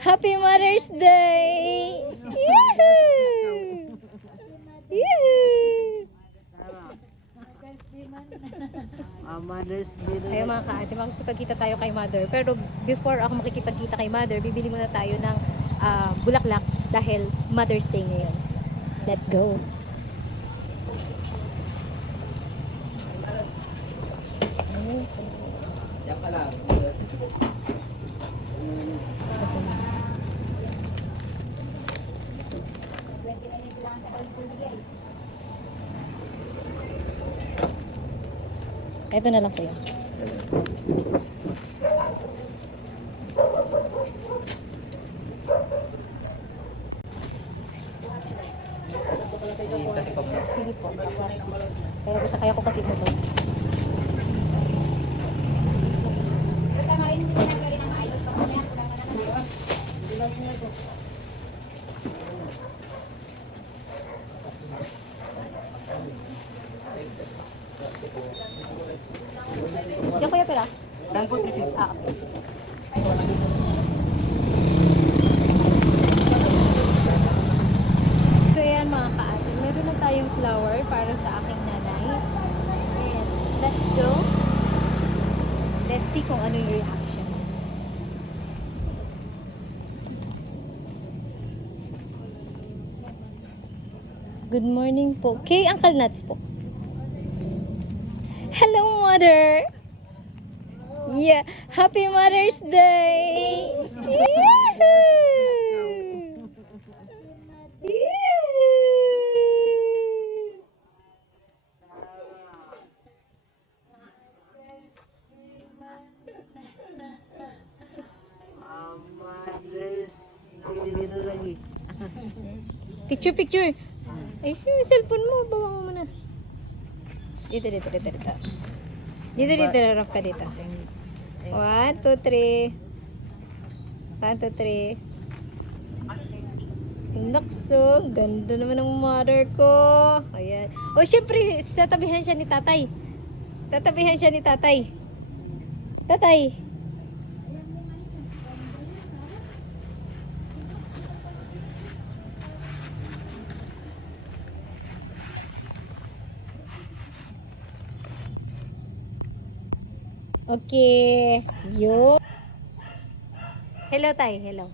Happy Mother's Day! Yahoo! Yahoo! Mother's Day. Ayun mga ka-ate, makikipagkita tayo kay Mother. Pero before ako makikipagkita kay Mother, bibili muna tayo ng bulaklak dahil Mother's Day ngayon. Let's go! Yan ka lang. Ito na lang po yun. Kasi pag Sige po. Pero basta kaya ko kasi ito. Yung kuya pera? Saan po 350? Ah, okay. So yan mga ka-ate, meron na tayong flower para sa aking nanay. And let's go. Let's see kung ano yung reaction. Good morning po. Kay Uncle Nuts po. Hello, Mother! Yeah, Happy Mother's Day! Yahoo! Yahoo! Mother's Day dito lagi. Picture, picture! Ay, yung cellphone mo, bawa mo muna. Dito. Dito, rarap ka dito. 1, 2, 3. 1, 2, 3. Nakso, ganda naman ng mother ko. Ayan. O, syempre, tatabihan siya ni tatay. Tatay. Okay. Yo. Hello, tay. Hello.